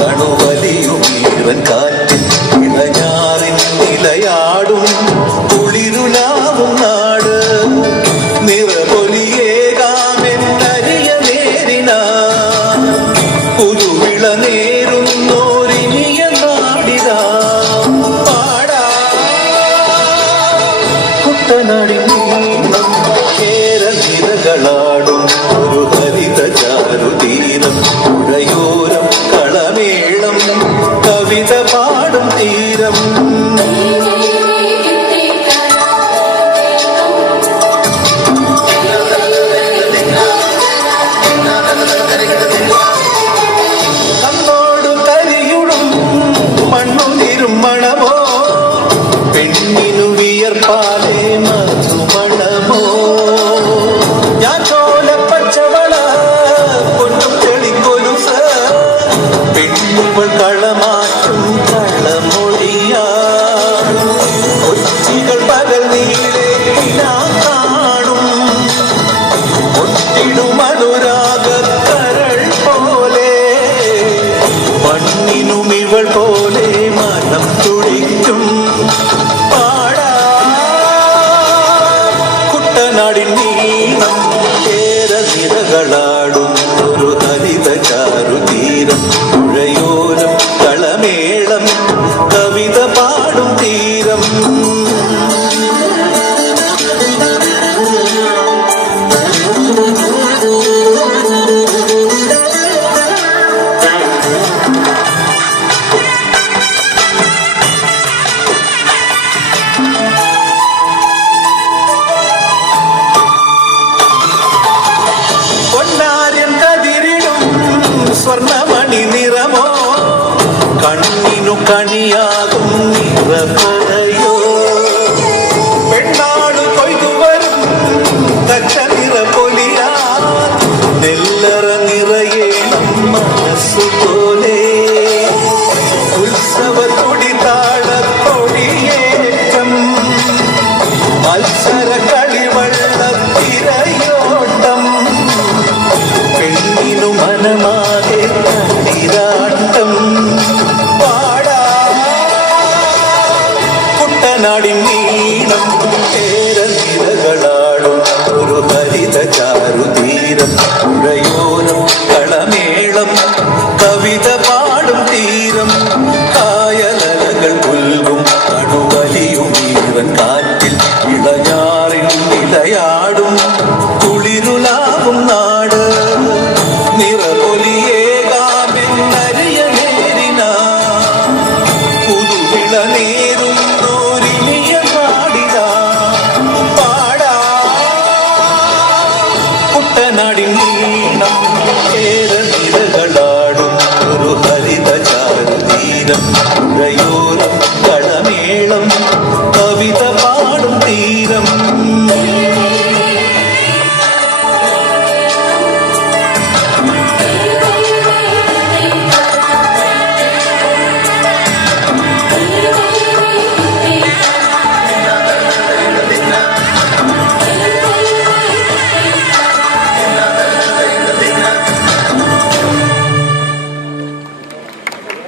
തണുവലിയും ഈറൻ കാറ്റിൽ ഇളഞ്ഞാറിൻ നിലയാടും കുളിരുലാവും നാട് നിറപൊലിയേകാമെന്നരിയ നേരിന പുതുവിള നേരുന്നോരിനിയ നാടിതാ പാടാ കുട്ടനാടിൻ കേരനിരകളാടും ഒരു ഹരിത ചാരുതീരം പുഴയോരം കളമേളം കവിത പാടും തീരം കണ്ണോടു കരിയുടും മണ്ണുതിരും മണമോ പെണ്ണിനു വിയർപ്പാലേ മധുമണമോ ഞാൻ ചോലപ്പച്ചവള പൊന്നും ചെളിക്കൊലുസ പെണ്ണുകൾ കളമാറ്റും കളമൊഴിയാ കൊച്ചികൾ പകൽ നീളെ കാണും ഒട്ടിടും അനുരാഗക്കരൾ പോലെ മണ്ണിനും ഇവൾ പോലെ മനം തുടിക്കും പാടാ കുട്ടനാടിൻ നീളം കേരനിരകളാടും ഒരു ഹരിത ചാരുതീരം പുഴയോരം കളമേളം കവിത പാടും തീരം പൊന്നാര്യൻ കതിരിടും സ്വർണമണി നിറമോ കണ്ണിനു കണിയാകും നിറപറയോ പെണ്ണാടു കൊയ്തുവരും തച്ച നിറ പൊലിയാ നെല്ലറ നിറയേണം മനസ്സുപോലെ ഉത്സവ തൊടി താളത്തൊടിയേറ്റം മത്സര കളിവള്ളത്തിരയോട്ടം പെണ്ണിനു മനമാകെ കണ്ണിരാട്ടം പാടാ കുട്ടനാടിൻ